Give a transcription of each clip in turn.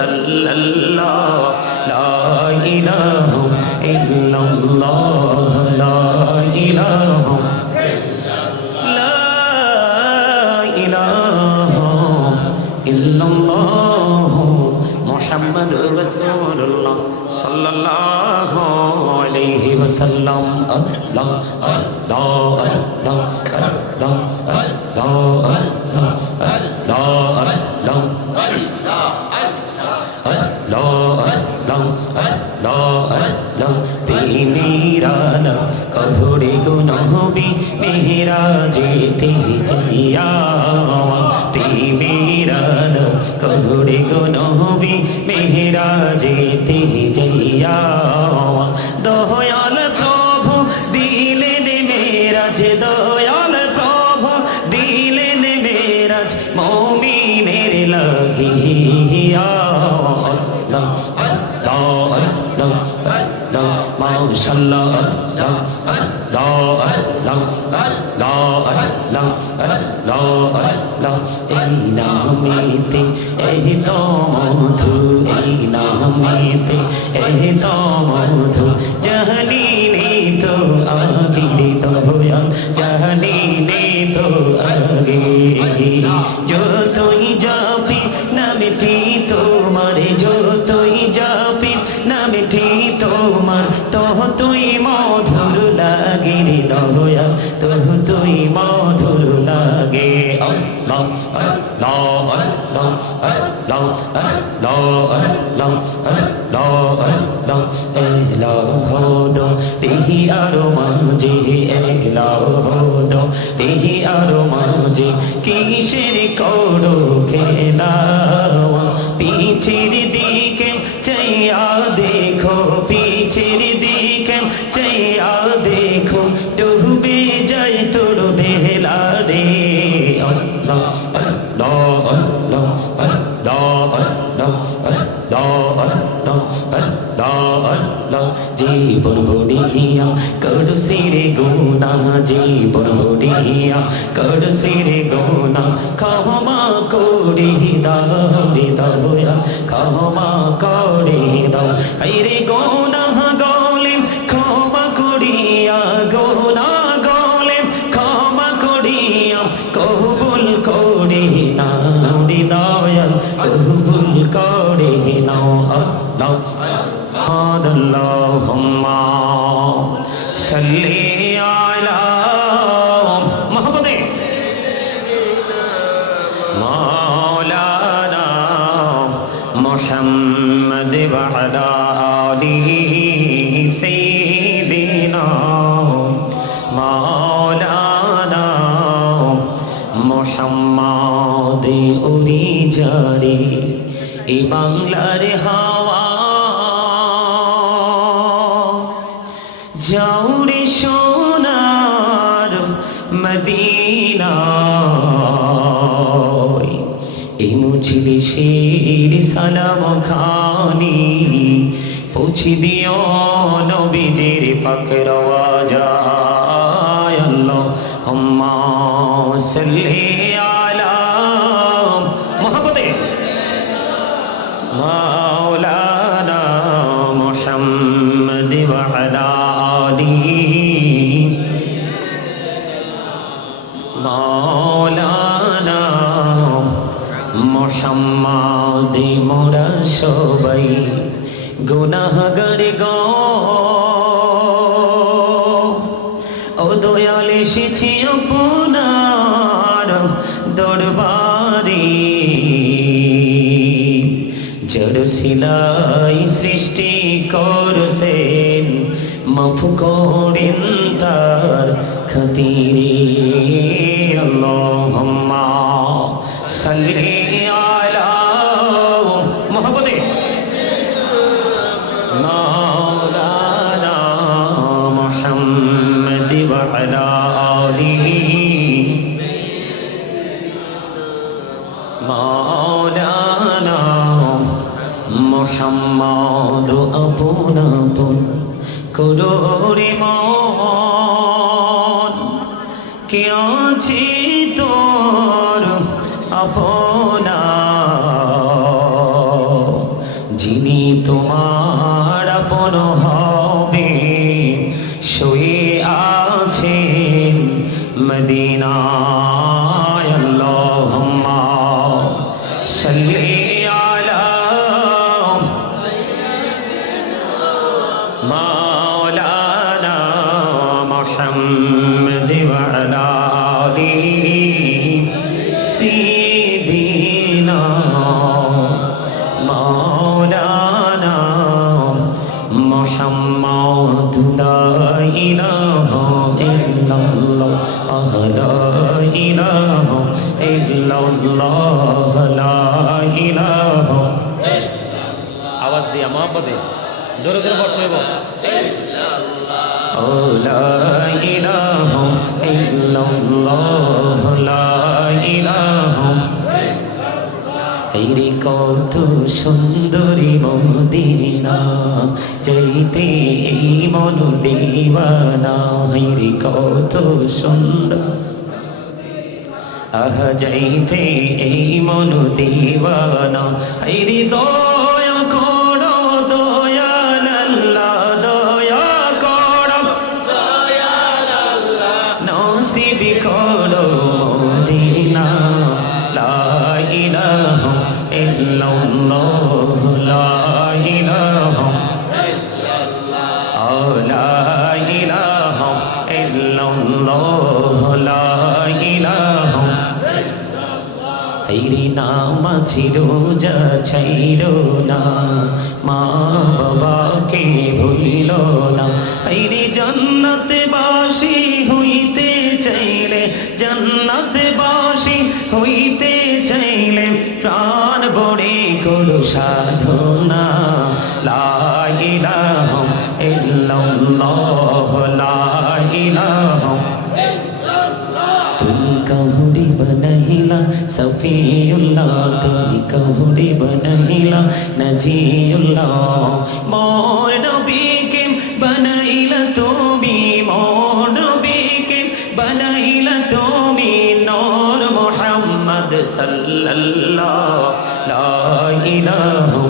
সাল্লাল্লাহু লা ইলাহা ইল্লাল্লাহ লা ইলাহা ইল্লাল্লাহ মুহাম্মাদুর রাসূলুল্লাহ সাল্লাল্লাহু আলাইহি ওয়াসাল্লাম আল্লাহ আল্লাহ আল্লাহ আল্লাহ আল্লাহ আল্লাহ আল্লাহ মেরা কহুড়ে গো নহবি মেরা যেতে যাইয়া মেরা কহুড়ে গো নহবি মেরা যেতে যাইয়া দয়াল প্রভু দিলেন মেরাজ দয়াল প্রভু দিলেন মেরাজ মুমিনের লাগিয়া মাশাআল্লাহ এই নামেতে এই তো মধু এই নামেতে এই তো মধু জানি নেই তো আগে দয়াল জানি নেই তো আগে যতই যাবি নামটি তোমার যতই যাবি নামটি তোমার তুই মধুর লাগে রে দয়াল তুই মধুর লাগে আল্লাহ আল্লাহ আল্লাহ আল্লাহ আল্লাহ আল্লাহ আল্লাহ এলাহদো তেহি আরো মাঝে এলাহদো তেহি আরো মাঝে কিসের করো খেলা পিছের দিকে চাইয়া দেখো পিছের দিকে চাইয়া দেখো ডুবে যায় তোর বেলা রে আল্লাহ আল্লাহ আল্লাহ আল্লাহ আল্লাহ আল্লাহ আল্লাহ আল্লাহ জীবন বড়িয়া করু সিরে গুনা জীবন বড়িয়া করু সিরে গুনা ক্ষমা করে দাও রে দয়াল ক্ষমা করে দাও আইরে গুনা গলেম ক্ষমা করিয়া গুনা গলেম ক্ষমা করিয়া কবুল করে নাও রে দয়াল কবুল করে নাও আল্লাহ আল্লাহুম্মা সাল্লি আলা মুহাম্মাদে মাওলানা মুহাম্মদ ওয়া আলা আলিহি সাইয়্যিদিনা মাওলানা মুহাম্মদ উড়ি যারে এই বাংলার হাওয়া যাওরে সোনার মদিনা এই মুজলিসের সালাম খানি পৌঁছে দিও নবীজির পাক রওজায় আল্লাহুম্মা সাল্লি আলা মুহাম্মাদে মাওলানা মুহাম্মদ ওয়া আলা মাওলানা মুহাম্মদ মোরা সবাই গুনাহগার গো ও দয়াল এসেছি আপনার দরবারে জড় সিলাই সৃষ্টি করছেন মাফ করেন তার খাতিরে আল্লাহুম্মা সাল্লি আলা মুহাম্মাদে মাওলানা মুহাম্মদ ওয়া আলা আলিহি মাওলানা মুহাম্মদ আপন আপন করোরে মন কে আছে তোর আপনা মদিনা আল্লাহুম্মা সাল্লি আলা মাওলানা মুহাম্মদ ওয়া আলা আলিহি সাইয়্যিদিনা মাওলানা মুহাম্মদ লা ইলাহা ইল্লাল্লাহ লা ইলাহা ইল্লাল্লাহ লা ইলাহা আওয়াজ দিয়া মহব্বতে জোরে জোরে পড়তে হবে ও লা ইলাহা ইল্লাল্লাহ লা ইলাহা হেরে কত সুন্দরী মদিনা যাইতে এই মন দিওয়ানা হেরে কত সুন্দর আহ যাইতে এই মন দিওয়ানা হেরে দয়া করো দয়াল আল্লাহ দয়া করো দয়াল আল্লাহ নসিব করো মদিনা লা ইলাহা ইল্লাল্লাহ লা ইলাহা ইল্লাল্লাহ লা ইলাহা ইল্লাল্লাহ লা ইলাহা হেরি নামাজি রোজা ছাইরো না মা বাবাকে ভুলিল না হেরি জান্নাতে বাসী হইতে চাইলে জান্নাতে বাসী হইতে চাইলে প্রাণ বড়ে করো সাধনা লা ইলাহা ইল্লাল্লাহ লা ইলাহা তুমি কাহুরি বনাইলা সফিউল্লাহ তুমি কাহুরি বনাইলা নজিউল্লাহ মোর নবীকে বনাইলা তুমি মোর নবীকে বনাইলা তুমি নূর মুহাম্মদ সাল্লাল্লাহ লা ইলাহা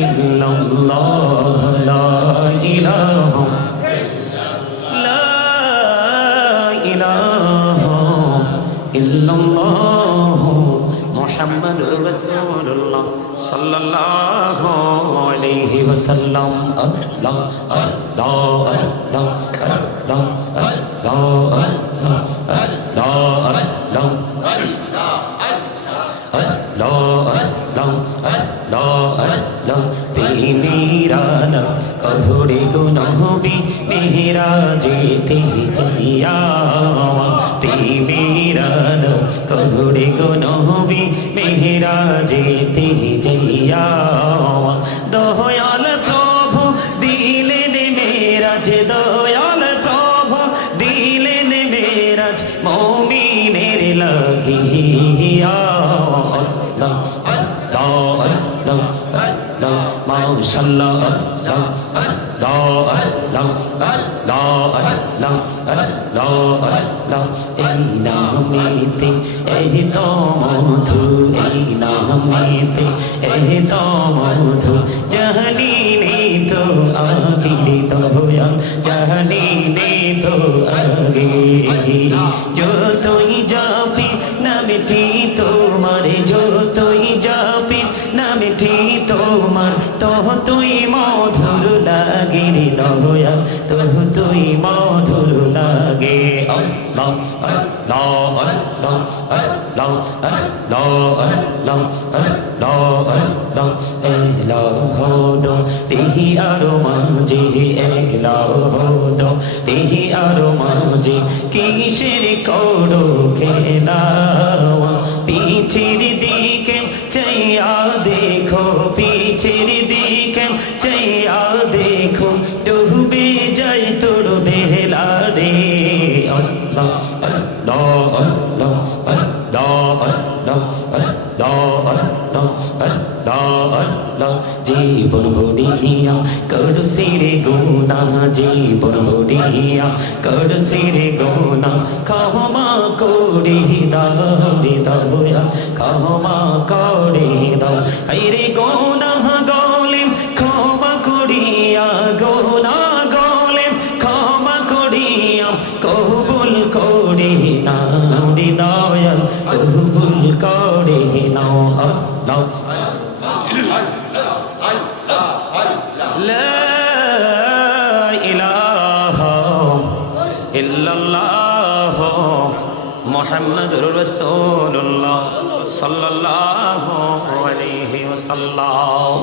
ইল্লাল্লাহ লা ইলাহা ইল্লাল্লাহ মুহাম্মাদুর রাসূলুল্লাহ সাল্লাল্লাহু আলাইহি ওয়াসাল্লাম আল্লাহ আল্লাহ আল্লাহ আল্লাহ আল্লাহ আল্লাহ আল্লাহ প্রেমেরানা কহুড়ে গো নহবি মেহরা যেতে যাইয়া প্রেমেরানা কহুড়ে গো নহবি মেহরা যেতে যাইয়া দয়াল প্রভু দিলেন মেরাজ দয়াল প্রভু দিলেন মেরাজ মুমিনের লাগিয়া মাশাআল্লাহ এই নামেতে এই তো মধু এই নামেতে এই তো মধু জানি নেই তো আগে দয়াল জানি নেই তো আগে যতই যাবি নামটি তোমার যতই যাবি নামটি তোমার তুই মধুর লাগে রে দয়াল তুই মধুর লাগে আল্লাহ আল্লাহ আল্লাহ আল্লাহ আল্লাহ আল্লাহ আল্লাহ আল্লাহ এলাহো দো তেহি আরো মাঝে এলাহো দো তেহি আরো মাঝে কিসের করো খেলা পিছের দিকে চাইয়া দেখো পিছের দিকে চাইয়া দেখো ডুবে যাই তোর বেলা রে আল্লাহ আল্লাহ আল্লাহ আল্লাহ আল্লাহ আল্লাহ আল্লাহ আল্লাহ জীবন বড়িয়া করু সিরে গুনা জীবন বড়িয়া করু সিরে গুনা ক্ষমা করে দাও রে দয়া ক্ষমা করে দাও আইরে গুনা গলিম ক্ষমা করিয়া গুনা গলিম ক্ষমা করিয়া কবুল করে নাও আল্লাহ আল্লাহ লা ইলাহা ইল্লাল্লাহ মুহাম্মাদুর রাসূলুল্লাহ সাল্লাল্লাহু আলাইহি ওয়াসাল্লাম।